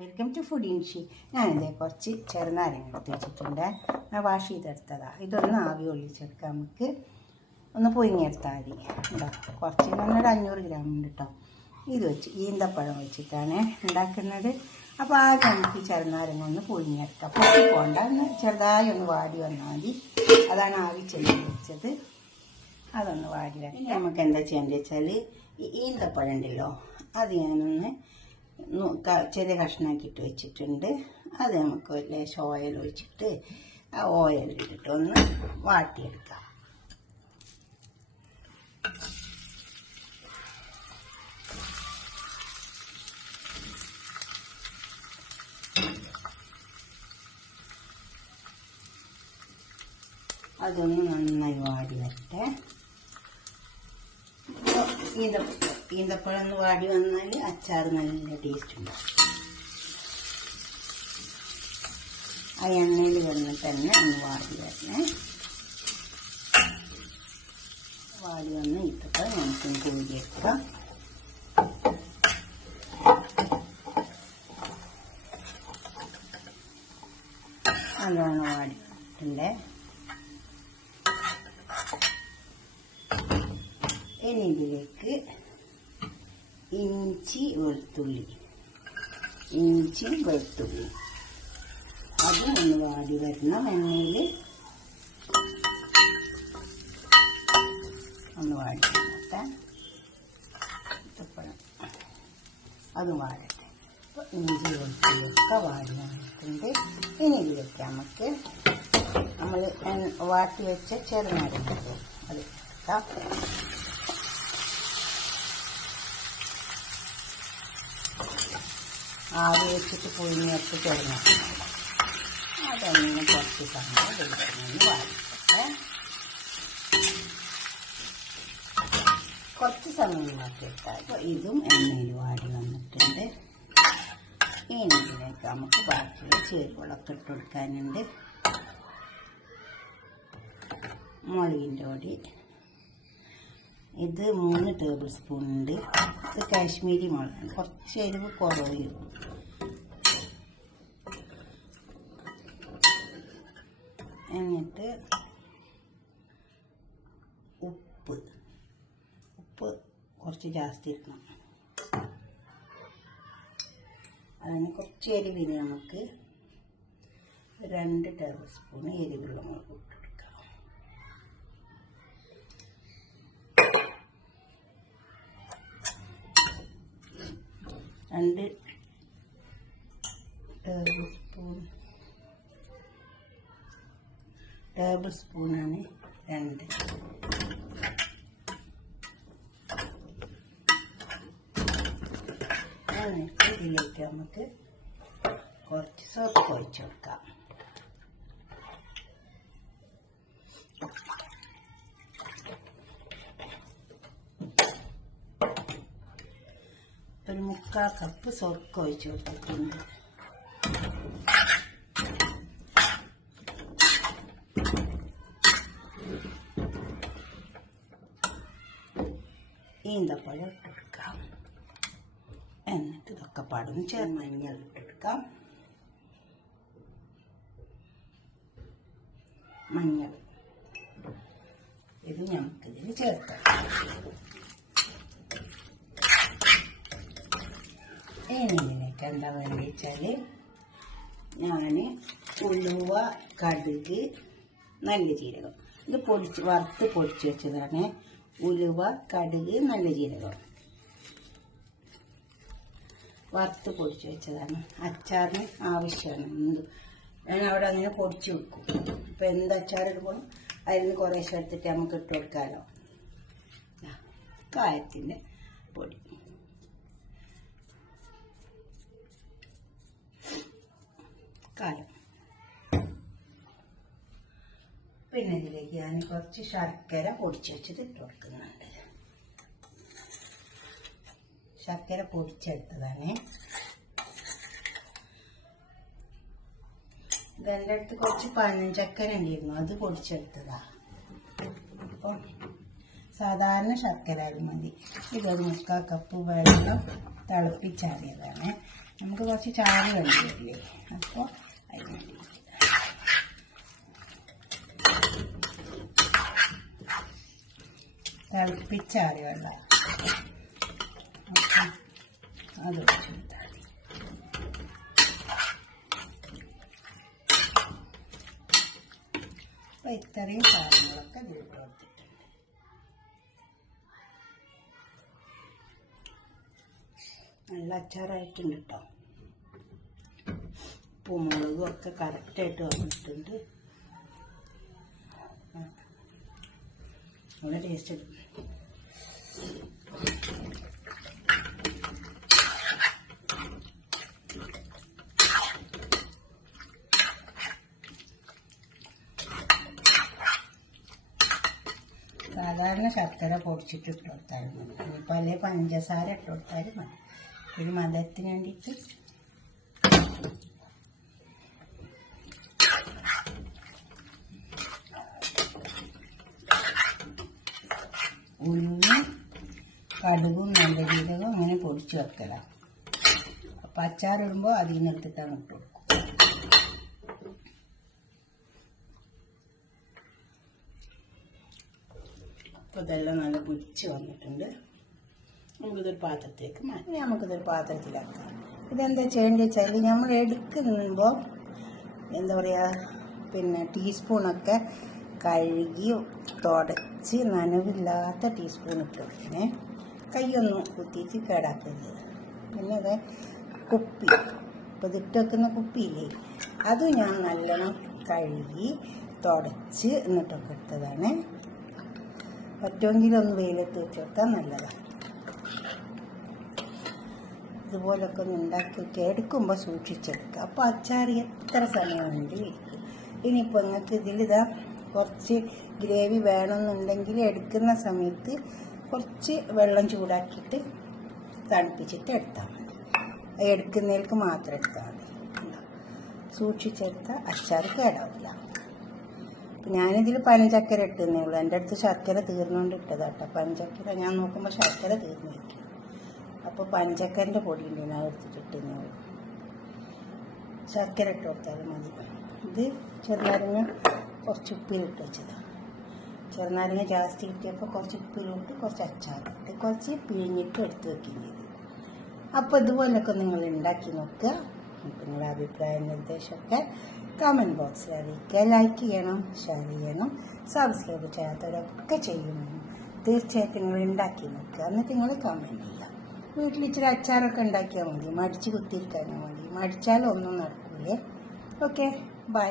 Welcome to food ഇൻഷി. ഞാനിതേ കുറച്ച് ചെറുനാരങ്ങ എടുത്ത് വെച്ചിട്ടുണ്ട്. ഞാൻ വാഷ് ചെയ്തെടുത്തതാണ്. ഇതൊന്ന് ആവി ഒളിച്ചെടുക്കാം. നമുക്ക് ഒന്ന് പൊയിങ്ങെടുത്താൽ മതി. ഉണ്ടോ, കുറച്ച് നല്ലൊരു 500 ഗ്രാം ഉണ്ട് കേട്ടോ. ഇത് വെച്ച് ഈന്തപ്പഴം വെച്ചിട്ടാണ് ഉണ്ടാക്കുന്നത്. അപ്പോൾ ആദ്യം നമുക്ക് ചെറുനാരങ്ങ ഒന്ന് പൊയിങ്ങെടുക്കാം. പൊട്ടി പോകണ്ട, ഒന്ന് ചെറുതായി ഒന്ന് വാടി വന്നാൽ മതി. അതാണ് ആവി ചെല്ലി വെച്ചത്. അതൊന്ന് വാടി വരാം. നമുക്ക് എന്താ ചെയ്യേണ്ടത് വെച്ചാൽ ഈ ഈന്തപ്പഴം ഉണ്ടല്ലോ, അത് ഞാനൊന്ന് ചെറിയ കഷ്ണാക്കിയിട്ട് വെച്ചിട്ടുണ്ട്. അത് നമുക്ക് ലേശം ഓയിൽ ഒഴിച്ചിട്ട് ആ ഓയിലിട്ടിട്ട് ഒന്ന് വാട്ടിയെടുക്കാം. അതൊന്ന് നന്നായി വാടി വരട്ടെ. ഈന്തപ്പഴം ഒന്ന് വാടി വന്നാൽ അച്ചാർ നല്ല ടേസ്റ്റ് ഉണ്ടാവും. ആ എണ്ണയിൽ വന്നിട്ട് തന്നെ ഒന്ന് വാടി വരണേ. വാടി വന്ന് ഈത്തപ്പഴം നമുക്കൊന്ന് കോരിയെടുക്കാം. നല്ലോണം വാടി വന്നിട്ടുണ്ട്. ഇനി ഇതിലേക്ക് ഇഞ്ചി വെളുത്തുള്ളി അത് ഒന്ന് വാടി വരണം. എണ്ണയിൽ ഒന്ന് വാടി വന്നോട്ടെ. അത് വാടട്ടെ. അപ്പോൾ ഇഞ്ചി വെളുത്തുള്ളിയൊക്കെ വാടി വന്നിട്ടുണ്ട്. ഇനി ഇതിലേക്ക് നമുക്ക് നമ്മൾ വാട്ടി വെച്ച ചെറുനാരങ്ങ അത് എടുക്കാം. ആവി വെച്ചിട്ട് പുഴുങ്ങിയിട്ട് ചേർന്നാൽ അതൊന്ന് കുറച്ച് സമയം വെളിച്ചെണ്ണ വാടിക്കട്ടെ. കുറച്ച് സമയം മാറ്റിയിട്ടാൽ അപ്പോൾ ഇതും എണ്ണയിൽ വാടി വന്നിട്ടുണ്ട്. ഇനി ഇതിലേക്ക് നമുക്ക് ബാക്കിയുള്ള ചേരുവകളൊക്കെ ഇട്ട് കൊടുക്കാനുണ്ട്. മുളകിൻ്റെ പൊടി ഇത് 3 ടേബിൾ സ്പൂൺ ഉണ്ട്. ഇത് കാശ്മീരി മുളകാണ്, കുറച്ച് എരിവ് കുറവ്. എന്നിട്ട് ഉപ്പ് കുറച്ച് ജാസ്തി ഇടണം. അതിന് കുറച്ച് എരിവിന് നമുക്ക് 2 ടേബിൾ സ്പൂൺ എരിവുള്ള മുളക് ഇട്ട് കൊടുക്കാം. 2 ടേബിൾ സ്പൂണാണ് 2. എന്നിട്ട് ഇതിലേക്ക് നമുക്ക് കുറച്ച് സോപ്പ് ഒഴിച്ച് കൊടുക്കാം. ഒരു 3/4 കപ്പ് സോപ്പ് ഒഴിച്ച് കൊടുത്തിട്ടുണ്ട്. ഈന്തപ്പഴം ഇട്ടെടുക്കാം. എന്നിട്ട് ഇതൊക്കെ പാടും ചേർന്ന് മഞ്ഞൾ ഇട്ടെടുക്കാം. മഞ്ഞൾ ഇത് നമുക്കിതിൽ ചേർക്കാം. ഇതിലേക്ക് എന്താ വേണ്ടി വെച്ചാൽ ഞാൻ ഉലുവ, കടുക്, നല്ല ജീരകം ഇത് വറുത്ത് പൊടിച്ച് വെച്ചതാണ്. ഉലുവ, കടുക്, നല്ല ജീരകം വറുത്ത് പൊടിച്ച് വെച്ചതാണ്. അച്ചാറിന് ആവശ്യമാണ്. ഞാൻ അവിടെ അങ്ങനെ പൊടിച്ച് വെക്കും. ഇപ്പം എന്ത് അച്ചാർ ഇടുമ്പോഴും അതിൽ നിന്ന് കുറേശ്ശെ എടുത്തിട്ട് നമുക്ക് ഇട്ട് കൊടുക്കാമല്ലോ. കായത്തിൻ്റെ പൊടി, കായം. പിന്നെ ഇതിലേക്ക് ഞാൻ കുറച്ച് ശർക്കര പൊടിച്ച് വെച്ചത് ഇട്ട് കൊടുക്കുന്നുണ്ട്. ശർക്കര പൊടിച്ചെടുത്തതാണ്. ഇതെൻ്റെ അടുത്ത് കുറച്ച് പനഞ്ചക്കര ഉണ്ടായിരുന്നു, അത് പൊടിച്ചെടുത്തതാ. അപ്പം സാധാരണ ശർക്കര മതി. ഇതൊരു 3/4 കപ്പ് വെള്ളം തിളപ്പിച്ചാറിയതാണ്. നമുക്ക് കുറച്ച് ചാറ് വേണ്ടിയില്ലേ, അപ്പോൾ അതിന് വേണ്ടിയിട്ട് തിളപ്പിച്ചാറി വെള്ളം അത് ഒഴിച്ചു കൊടുത്താൽ മതി. അപ്പോൾ ഇത്രയും സാധനങ്ങളൊക്കെ ഇതിലിട്ട് കൊടുത്തിട്ടുണ്ട്. നല്ല അച്ചാറായിട്ടുണ്ട് കേട്ടോ. ഉപ്പും മുളകും ഒക്കെ കറക്റ്റായിട്ട് വന്നിട്ടുണ്ട്. നല്ല ടേസ്റ്റ് ഉണ്ട്. സാധാരണ ശർക്കര പൊടിച്ചിട്ട് ഇട്ട് കൊടുത്താലും മതി, ഇനിയിപ്പോൾ അല്ലെങ്കിൽ പഞ്ചസാര ഇട്ട് കൊടുത്താലും മതി. ഒരു മധുരത്തിന് വേണ്ടിയിട്ട് ഉള്ളും കടുകും നല്ല ജീരകവും അങ്ങനെ പൊടിച്ച് വെക്കലാണ്. അപ്പം അച്ചാറിടുമ്പോൾ അതിൽ നിന്ന് എടുത്തിട്ടാണ് ഇട്ട് കൊടുക്കും. അപ്പോൾ ഇതെല്ലാം നല്ല പൊടിച്ച് വന്നിട്ടുണ്ട്. നമുക്കിതൊരു പാത്രത്തിലേക്ക് മാറ്റി നമുക്കിതൊരു പാത്രത്തിലാക്കാം. ഇതെന്താ ചെയ്യേണ്ടത് വെച്ചാൽ നമ്മൾ എടുക്കുമ്പോൾ എന്താ പറയുക, പിന്നെ ടീസ്പൂണൊക്കെ കഴുകി തുടച്ച് നനവില്ലാത്ത ടീസ്പൂൺ ഇട്ട് കൊടുക്കണേ. കൈയൊന്നും കുത്തിച്ച് കേടാക്കരുത്. പിന്നെ അത് കുപ്പി, ഇപ്പോൾ ഇതിട്ട് വെക്കുന്ന കുപ്പിയില്ലേ, അതും ഞാൻ നല്ലോണം കഴുകി തുടച്ച് എന്നിട്ടൊക്കെ എടുത്തതാണ്. പറ്റുമെങ്കിലൊന്ന് വെയിലത്ത് വെച്ച് കൊടുത്താൽ നല്ലതാണ്. ഇതുപോലൊക്കെ ഒന്ന് ഉണ്ടാക്കി എടുക്കുമ്പോൾ സൂക്ഷിച്ചെടുക്കുക. അപ്പോൾ അച്ചാർ എത്ര സമയം കൊണ്ട് ഇരിക്കും. ഇനിയിപ്പോൾ നിങ്ങൾക്ക് ഇതിലിതാ കുറച്ച് ഗ്രേവി വേണമെന്നുണ്ടെങ്കിൽ എടുക്കുന്ന സമയത്ത് കുറച്ച് വെള്ളം ചൂടാക്കിയിട്ട് തണുപ്പിച്ചിട്ട് എടുത്താൽ മതി. എടുക്കുന്നതിലേക്ക് മാത്രം എടുത്താൽ മതി. സൂക്ഷിച്ചെടുത്താൽ അച്ചാർ കേടാവില്ല. ഞാനിതിൽ പനഞ്ചക്കര ഇട്ടുന്നേ ഉള്ളൂ. എൻ്റെ അടുത്ത് ശർക്കര തീർന്നുകൊണ്ട് ഇട്ടതാട്ടോ. പനഞ്ചക്കര ഞാൻ നോക്കുമ്പോൾ ശർക്കര തീർന്നു വയ്ക്കും. അപ്പോൾ പഞ്ചക്കരൻ്റെ പൊടി ഉണ്ട്, ഞാൻ എടുത്തിട്ട് ഇട്ടുന്നേ ഉള്ളൂ. ശർക്കര ഇട്ട് കൊടുത്താലും മതി. ഇത് ചെറുനാരങ്ങ കുറച്ച് ഉപ്പിലിട്ട് വെച്ചതാണ്. ചെറുനാരങ്ങ ജാസ്തി കിട്ടിയപ്പോൾ കുറച്ച് ഉപ്പിലിട്ട് കുറച്ച് അച്ചാറിട്ട് കുറച്ച് പിഴിഞ്ഞിട്ട് എടുത്ത് വെക്കുകയും ചെയ്തു. അപ്പോൾ ഇതുപോലൊക്കെ നിങ്ങൾ ഉണ്ടാക്കി നോക്കുക. നിങ്ങളുടെ അഭിപ്രായ നിർദ്ദേശമൊക്കെ കമൻറ്റ് ബോക്സിൽ അറിയിക്കുക. ലൈക്ക് ചെയ്യണം, ഷെയർ ചെയ്യണം, സബ്സ്ക്രൈബ് ചെയ്യാത്തവരൊക്കെ ചെയ്യണം. തീർച്ചയായിട്ടും നിങ്ങൾ ഉണ്ടാക്കി നോക്കുക. എന്നിട്ട് നിങ്ങൾ കമൻറ്റ് ചെയ്യുക. വീട്ടിൽ ഇച്ചിരി അച്ചാറൊക്കെ ഉണ്ടാക്കിയാൽ മതി, മടിച്ച് കുത്തിയിരിക്കാനും മതി. മടിച്ചാലൊന്നും നടക്കൂലേ. Okay, by.